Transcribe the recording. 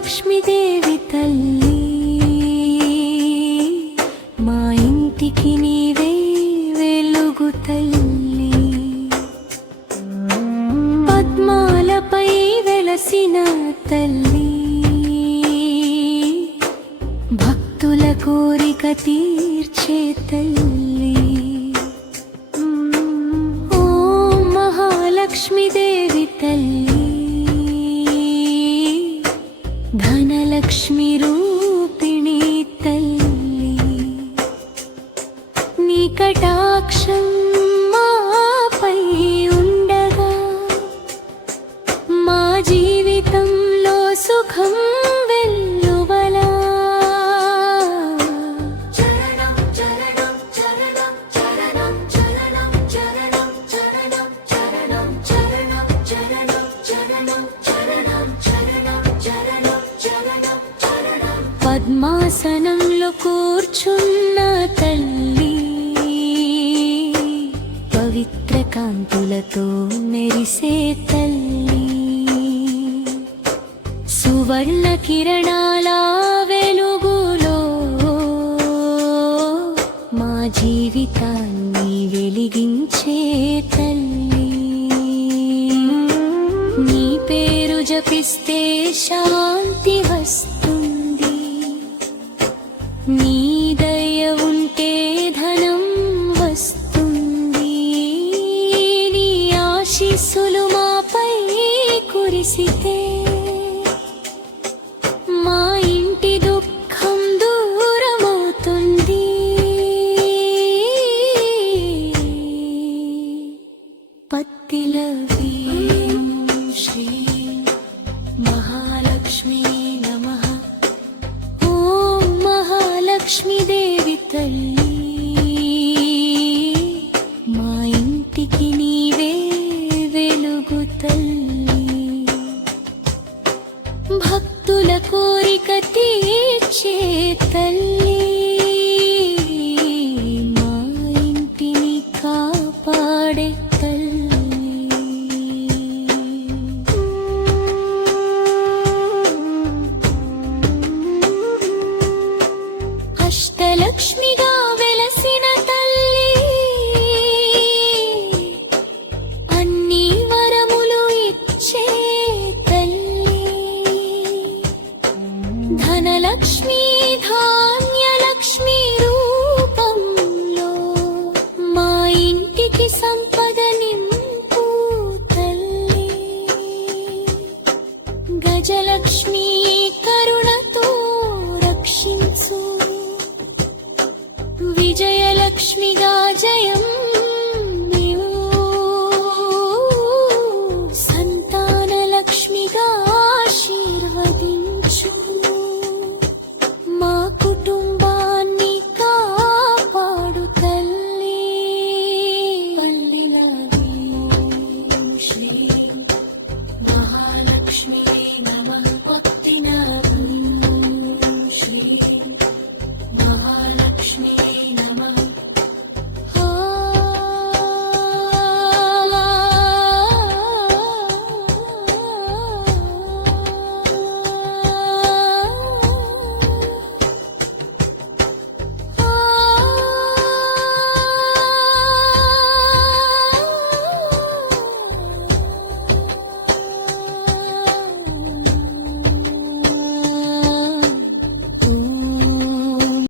మహాలక్ష్మీదేవి తల్లి మా ఇంటికి నీవే వెలుగు తల్లి పద్మాలపై వెలసిన తల్లి భక్తుల కోరిక తీర్చే తల్లి ఓం మహాలక్ష్మీదేవి తల్లి ధనలక్ష్మి రూపిణి తల్లి నీ కటాక్షం మాపై ఉండగా మా జీవితంలో సుఖం వెల్లువలా చరణం చరణం చరణం చరణం చరణం చరణం చరణం చరణం చరణం చరణం చరణం చరణం చరణం చరణం చరణం పద్మాసనంలో కూర్చున్న తల్లి పవిత్ర కాంతులతో మెరిసే తల్లి సువర్ణ కిరణాల వెలుగులో మా జీవితాన్ని వెలిగించే తల్లి నీ పేరు జపిస్తే శాంతి వస్తుంది నీ దయ ఉంటే ధనం వస్తుంది నీ ఆశీస్సులు మాపై కురిసితే మా ఇంటి దుఃఖం దూరమవుతుంది పత్తిలవి శ్రీ మహాలక్ష్మీ నమః ఓం మహాలక్ష్మీదేవి తల్లి మా ఇంటికి నీవే వెలుగు తల్లి భక్తుల కోరిక తీర్చే తల్లి మా ఇంటిని కాపాడే తల్లి అష్టలక్ష్మిగా వెలసిన తల్లి అన్ని వరములు ఇచ్చే తల్లి ధనలక్ష్మి ధాన్యలక్ష్మి రూపంలో మా ఇంటికి సంపద నింపు తల్లి గజలక్ష్మి